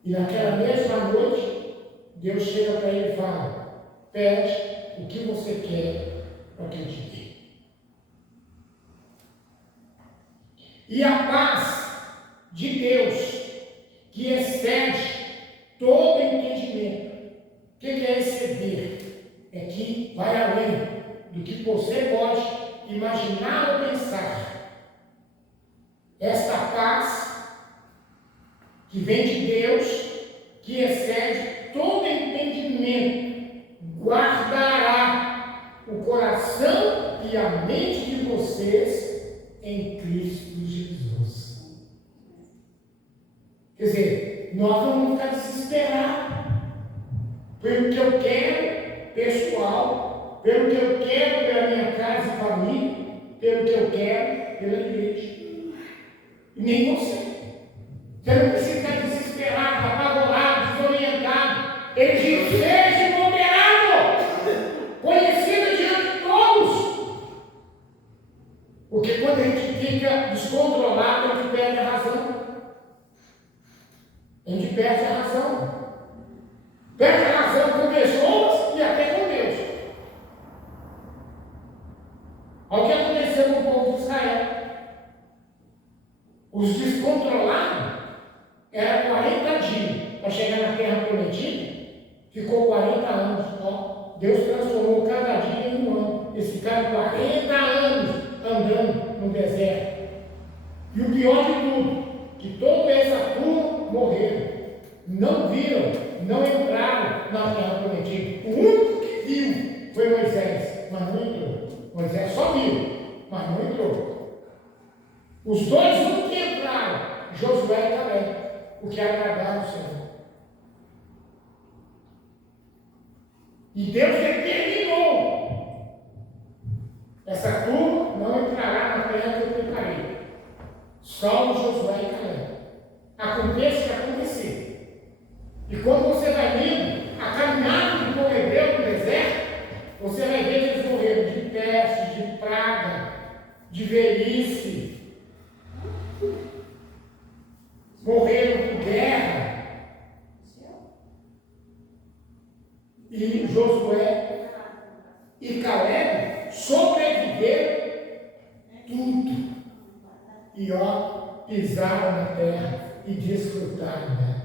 E naquela mesma noite, Deus chega para ele e fala: pede o que você quer para que eu te dê. E a paz de Deus, que excede todo entendimento. O que é exceder? É que vai além do que você pode imaginar ou pensar. Esta paz que vem de Deus, que excede todo entendimento, guardará o coração e a mente de vocês em Cristo Jesus. Quer dizer, nós não vamos ficar desesperados pelo que eu quero pessoal, pelo que eu quero pela minha casa e família, pelo que eu quero pela igreja. E nem você. Você não precisa estar desesperado, apavorado, desorientado. Ele diz: seja moderado, conhecido diante de todos. Porque quando a gente fica descontrolado, a gente perde a razão. A gente perde a razão. Perde a razão com pessoas e até com Deus. Olha o que aconteceu com o povo de Israel. Os descontrolados eram 40 dias para chegar na terra prometida, ficou 40 anos. Ó, Deus transformou cada dia em um ano. Eles ficaram 40 anos andando no deserto. E o pior de tudo, que toda essa turma morreram. Não viram, não entraram na terra prometida. O único que viu foi Moisés, mas não entrou. Moisés só viu, mas não entrou. Os dois únicos que entraram, Josué e Caleb, o que agradaram o Senhor. E Deus determinou: essa turma não entrará na terra que eu preparei. Só Josué e Caleb. Aconteça o que acontecer. E quando você vai indo, a caminhada do povo hebreu no deserto, você vai ver que eles morreram de peste, de praga, de velhice. Morreram por guerra. E Josué e Caleb sobreviveram tudo. E ó, pisaram na terra e desfrutaram dela.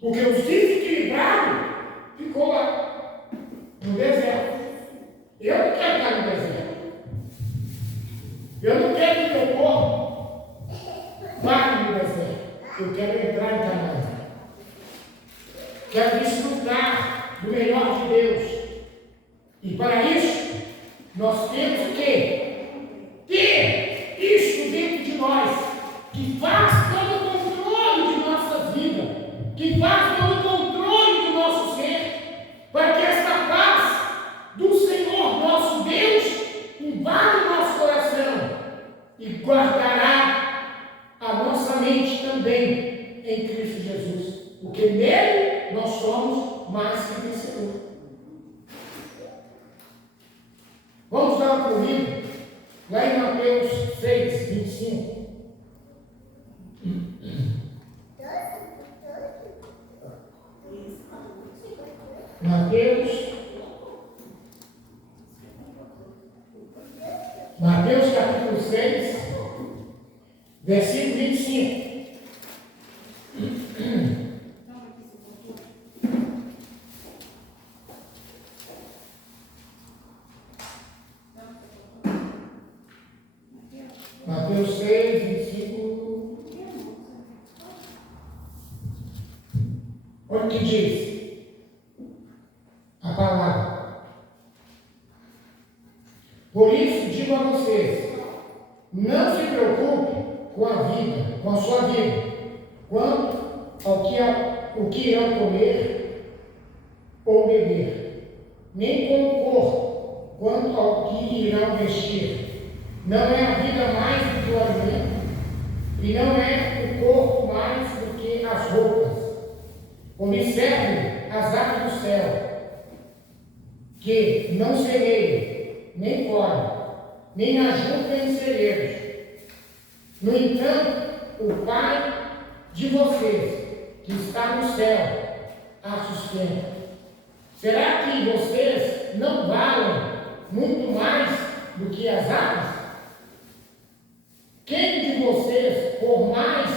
Porque os desequilibrados ficou lá, no deserto. Eu não quero estar no deserto. Eu não quero que meu corpo quero entrar em Canaã. Quero desfrutar do melhor de Deus. E para isso, nós temos que ter isso dentro de nós, que faz todo o controle de nossa vida, que faz todo o controle do nosso ser, para que esta paz do Senhor nosso Deus invada o nosso coração e guardará a nossa mente também em Cristo Jesus, porque nele nós somos mais que vencedores. Vamos dar uma corrida lá em Mateus 6, 25. Mateus capítulo 6, versículo 25. Mateus 6, 25. Olha o que diz a palavra. Por isso digo a vocês, não se preocupe com a vida, com a sua vida, quanto ao que irão comer ou beber, nem com o corpo, quanto ao que irão vestir. Não é a vida mais do que o alimento, e não é o corpo mais do que as roupas. Observe as aves do céu, que não semeiam, nem colhem, nem ajuntam em celeiros. No entanto, o Pai de vocês, que está no céu, a sustenta. Será que vocês não valem muito mais do que as aves? Quem de vocês, por mais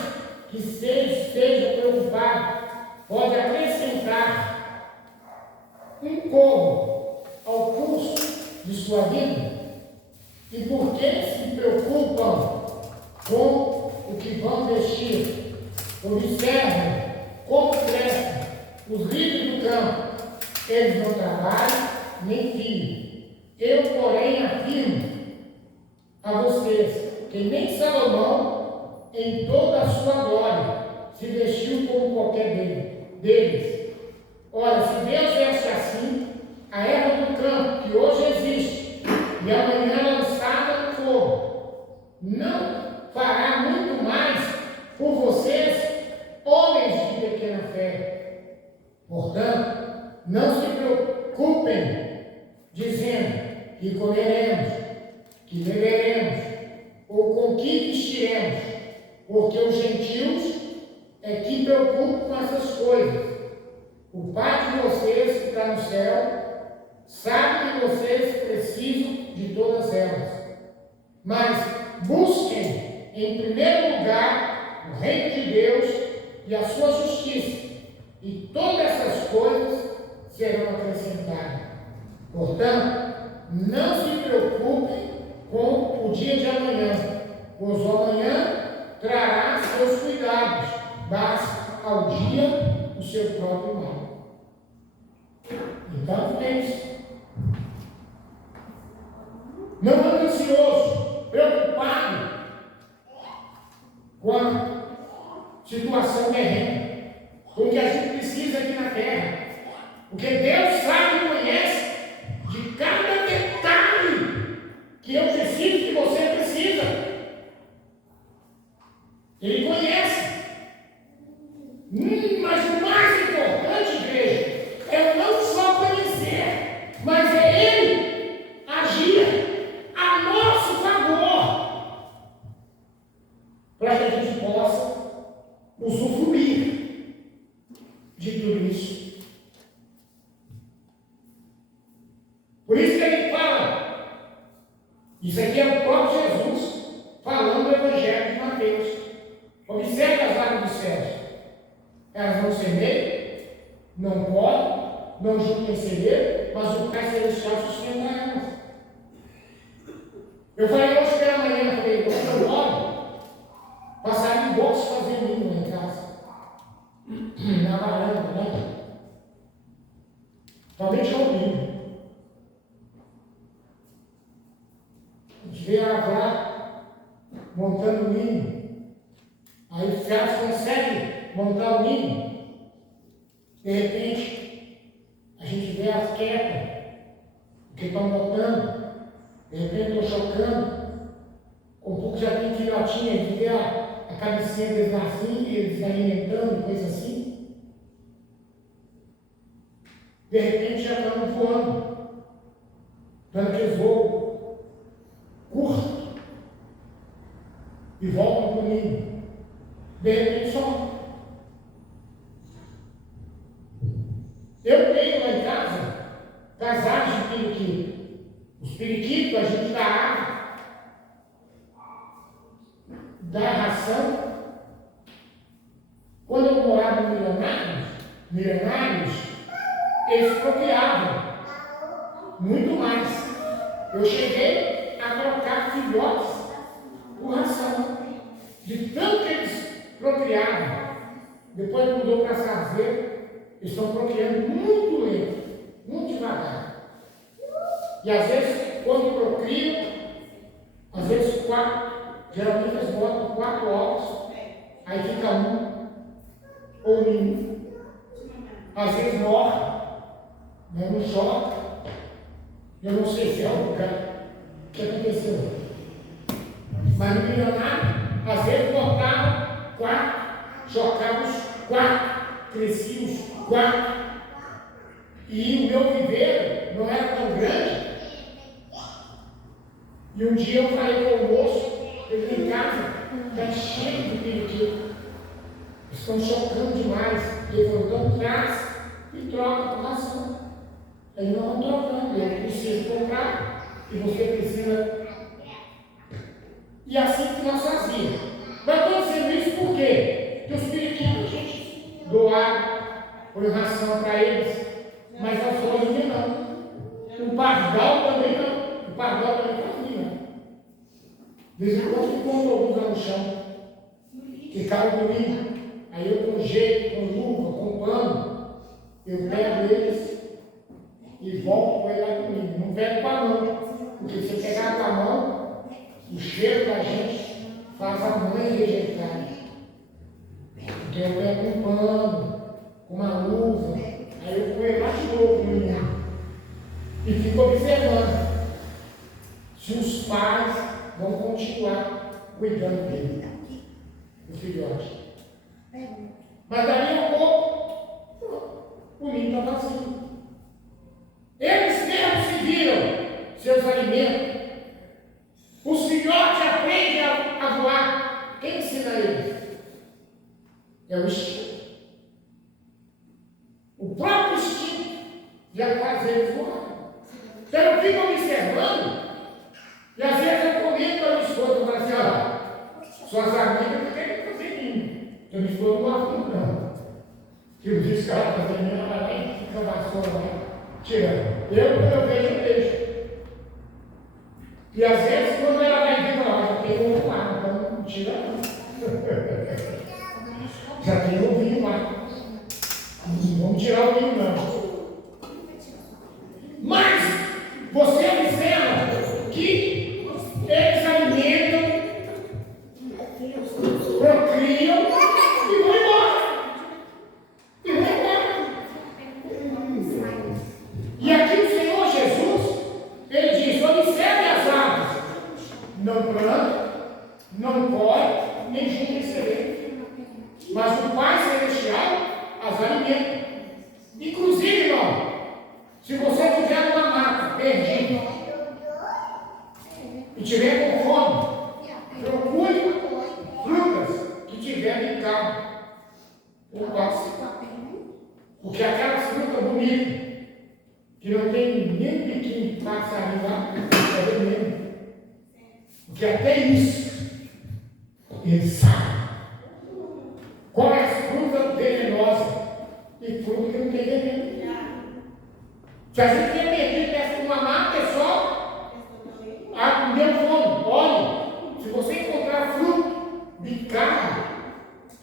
que esteja preocupado, pode acrescentar um côvado ao curso de sua vida? E por que se preocupam com o que vão vestir? Observem como crescem os lírios do campo. Eles não trabalham nem fiam. Eu, porém, afirmo a vocês que nem Salomão, em toda a sua glória, se vestiu como qualquer deles. Ora, se Deus veste assim, a erva do campo, que hoje existe, e amanhã lançada no fogo, não fará muito mais por vocês, homens de pequena fé. Portanto, não se preocupem, dizendo que comeremos, que beberemos, ou com que vestiremos, porque os gentios é que preocupam com essas coisas. O Pai de vocês que está no céu sabe que vocês precisam de todas elas. Mas busquem em primeiro lugar o reino de Deus e a sua justiça, e todas essas coisas serão acrescentadas. Portanto, não se preocupem com o dia de amanhã, pois o amanhã trará seus cuidados, basta ao dia o seu próprio mal. Então, pense. Não ande ansioso, preocupado com a situação terrena, com o que a gente precisa aqui na terra, porque Deus sabe e conhece de cada detalhe que eu preciso, que você precisa. Ele conhece. Mas o mais importante, igreja, é não só conhecer, mas é Ele agir a nosso favor, para que a gente possa usufruir de tudo isso. Por isso que ele fala, isso aqui é o próprio Jesus falando do Evangelho de Mateus. Observe as aves dos céus. Elas não semeiam, não podem, não juntam em celeiro, mas o Pai Celestial sustenta elas. Eu falei hoje pela manhã, eu falei, eu oro, passaria em boxe fazer um hino lá em casa. Somente ao ninho. A gente vê a avó montando o ninho. Aí os gatos conseguem montar o ninho. De repente, a gente vê as quedas que estão botando. De repente estão chocando. Um pouco já tem filhotinha, a gente vê a cabecinha deles assim, eles alimentando, coisa assim. De repente já estão voando, dando aqueles voos curtos e voltam para o ninho. De repente só. Eu tenho lá em casa casais de periquito. Os periquitos a gente dá água, dá ração. Quando eu morava no Milionários, eles procriavam muito mais. Eu cheguei a trocar filhotes por ração. De tanto que eles procriavam. Depois mudou para caseiro, eles estão procriando muito lento, muito devagar. E às vezes, quando procriam, às vezes 4, geralmente eles botam 4 ovos, aí fica um ou nenhum. Às vezes morre, mas não choca. Eu não sei se é o que aconteceu. Mas no milionário, às vezes botava 4, chocava os 4, crescia os 4. E o meu viveiro não era tão grande. E um dia eu falei com o moço, ele em casa, está cheio de periquito. Estão chocando demais. Ele falou, então traz e troca por ração. Aí nós vamos trocando, eu preciso comprar e você precisa. E assim que nós fazíamos. Mas estou dizendo isso por quê? Porque os periquitos a gente doar, põe ração para eles, mas as coisas não. O pardal também não. O pardal também não fazia. De vez em quando encontro alguns lá no chão, que caem comigo. Aí eu com jeito, com luva, com pano, eu pego eles e volto com ele lá comigo. Não pego com a mão, porque se eu pegar com a mão, o cheiro da gente faz a mãe rejeitar. Então eu pego um pano, com uma luva, aí eu ponho lá de novo no menino. E fico observando se os pais vão continuar cuidando dele, do filhote. Mas dali a pouco, o ninho está vazio. Eles mesmos se viram seus alimentos. Os filhotes aprendem a voar. Quem ensina eles? É o instinto. O próprio instinto já faz eles voar. Então eu fico observando, e às vezes eu comento com a minha esposa, eu falo assim, ó, suas amigas não querem fazer ninho. Eu me estou no assunto, não. Que eu disse que ela está fazendo, ela vai lá e fica vassoura lá, tirando. Quando eu vejo, eu deixo. E às vezes, quando ela vai vir, ela já tem um lá, então não tira não. Já tem um vinho lá. Não vamos tirar o vinho, não. Mas, você observa que eles alimentam, procriam, e vão embora. E aqui o Senhor Jesus, ele diz, observe as aves. Não planta, não colhe, nem junta receber. Mas o Pai Celestial as alimenta. Inclusive, irmão, se você estiver numa mata, perdido, e tiver com fome, procure frutas que tiverem em calma. Ou passe. Porque aquelas frutas bonitas, que não tem nem pequeno passarinho lá, é veneno. Porque até isso, ele sabe qual é as frutas venenosas e fruta que não tem veneno. Se a gente tem perdido dessa uma mata, é só a meu fome. Olha, se você encontrar fruto bicado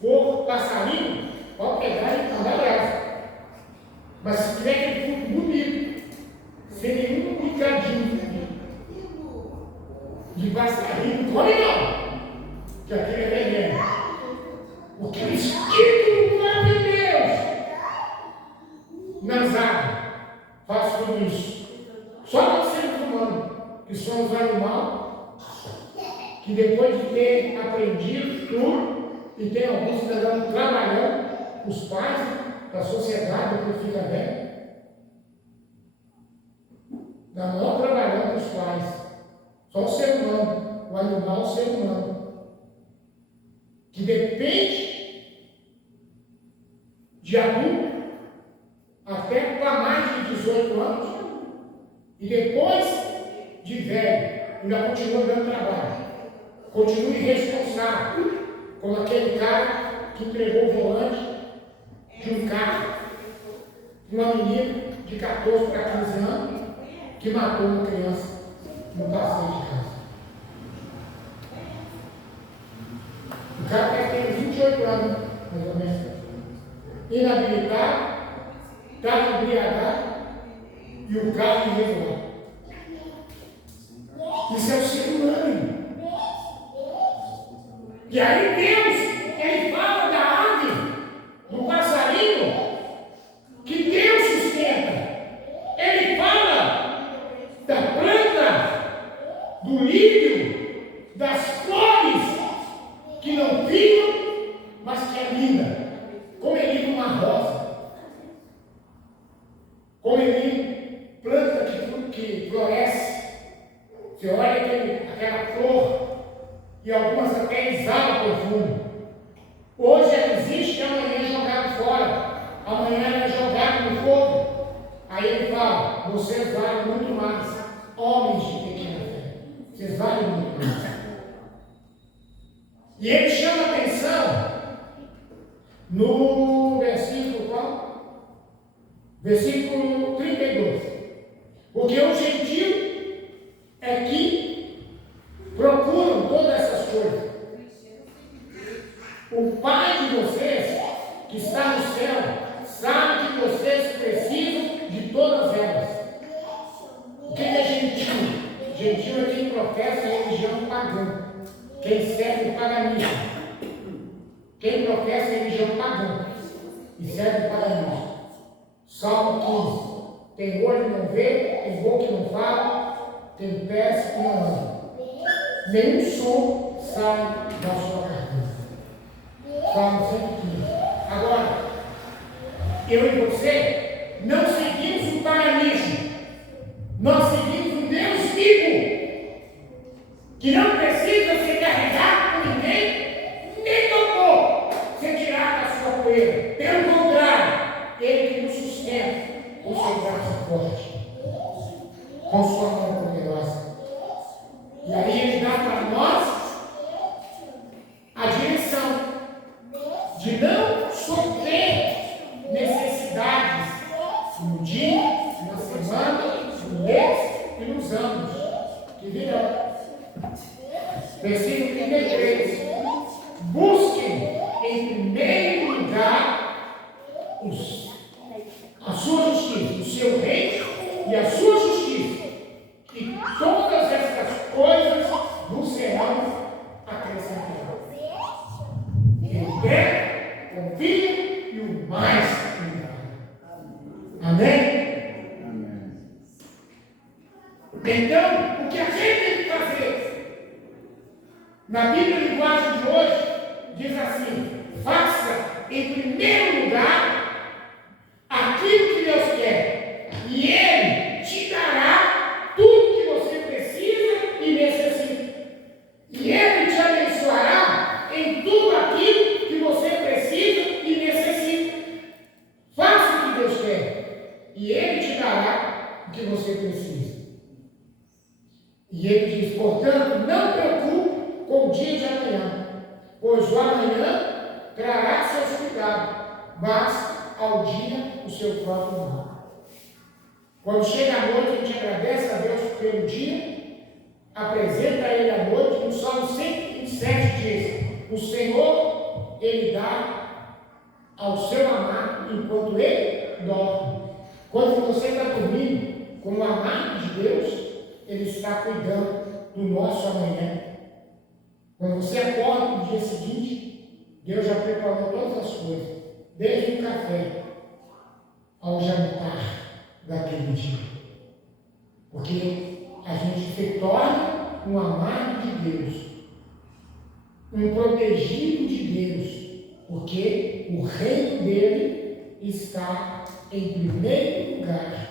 por passarinho, pode pegar e mandar essa. Mas se tiver aquele fruto bonito, passarinho não come não, que aquele é veneno. Porque o Espírito do próprio Deus nas águas faz tudo isso. Só nós seres humanos, que somos animal, que depois de ter aprendido tudo, e tem alguns que estão trabalhando, os pais da sociedade, que fica bem, não trabalhando os pais, só o ser humano, o animal, o ser humano, que depende de adulto até para mais de 18 anos, e depois de velho, ainda continua dando trabalho, continua irresponsável, como aquele cara que entregou o volante de um carro, uma menina de 14 para 15 anos, que matou uma criança no passeio de casa. O cara deve ter 28 anos, mais ou menos. Inabilitado, estava embriagado e o carro irregular. Isso é o ser humano. E aí Deus, ele fala da ave, do passarinho, que Deus sustenta. Ele fala da planta, do lírio, das flores, que não ficam, mas que é linda. Como é linda uma rosa. Como é linda planta que floresce. Você olha aquela flor, e algumas até exalam perfume. Hoje ela existe e amanhã é jogada fora. Amanhã ela é jogada no fogo. Aí ele fala, vocês valem muito mais, homens de pequena fé. Vocês valem muito mais. E ele chama a atenção no versículo qual? Versículo 32. Porque o gentil é que procuram todas essas coisas. O Pai de vocês, que está no céu, sabe que vocês precisam de todas elas. O que é gentil? Gentil é quem professa a religião pagã, quem serve o paganismo. Quem professa a religião pagã e serve o paganismo. Salmo 15. Tem olho e não vê, tem boca e não fala, tem pés e não anda. Nenhum som sai da sua garganta. Salmo 115. Agora, eu e você não seguimos o paganismo. Nós seguimos o Deus vivo, que não precisa ser carregado por ninguém, nem tocou ser tirado da sua poeira. Pelo contrário, Ele que nos sustenta com seu braço forte, com sua mão poderosa. E aí Ele dá para nós a direção de não sofrer necessidades no dia, na semana, no mês e nos anos que virão. Versículo 33. Busquem em primeiro lugar a sua justiça, o seu reino e a sua justiça, e todas estas coisas vos serão acrescentadas. Espere, confie e o mais cuidado. Amém? Então, o que a gente tem que fazer? Na Bíblia linguagem de hoje, diz assim: faça em primeiro lugar aquilo que Deus quer, e Ele te dará tudo que você precisa e necessita. E Ele te abençoará em tudo aquilo que você precisa e necessita. Faça o que Deus quer, e Ele te dará o que você precisa. E Ele diz, portanto, não preocupe com o dia de amanhã, pois o amanhã trará seus cuidados, basta ao dia o seu próprio mal. Quando chega a noite, a gente agradece a Deus pelo dia, apresenta a Ele a noite, no Salmo 127 diz, o Senhor, Ele dá ao seu amado enquanto Ele dorme. Quando você está dormindo, como amado de Deus, Ele está cuidando do nosso amanhã. Quando você acorda no dia seguinte, Deus já preparou todas as coisas, desde o café ao jantar daquele dia. Porque a gente se torna um amado de Deus, um protegido de Deus, porque o reino dele está em primeiro lugar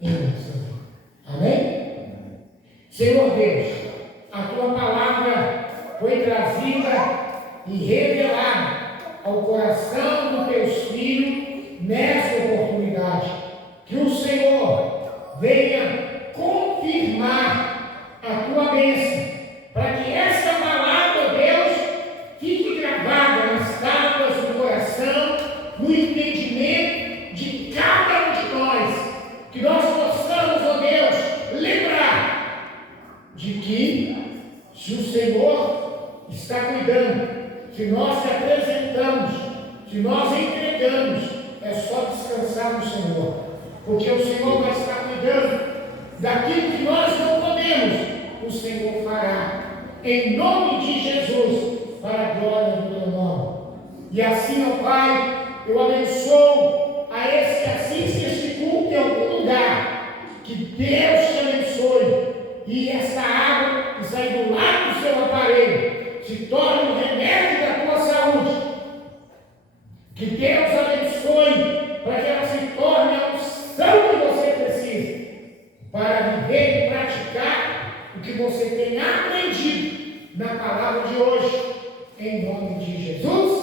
em nossa vida. Amém? Senhor Deus, a tua palavra foi trazida e revelada ao coração dos teus filhos nessa oportunidade. Que o Senhor venha confirmar a tua bênção, para que essa palavra, Deus, fique gravada nas tábuas do coração, no entendimento de cada um de nós, que nós possamos, ó Deus, lembrar de que se o Senhor está cuidando, se nós te apresentamos, se nós entregamos, é só descansar no Senhor, porque o Senhor vai estar cuidando daquilo que nós não podemos, o Senhor fará, em nome de Jesus, para a glória do teu nome. E assim, ó Pai, eu abençoo a esse que assiste este culto em algum lugar, que Deus te abençoe, e esta água que sai do lado do seu aparelho se torne um remédio da tua saúde. Que Deus abençoe para que ela se torne a unção que você precisa para viver e praticar o que você tem aprendido na palavra de hoje. Em nome de Jesus.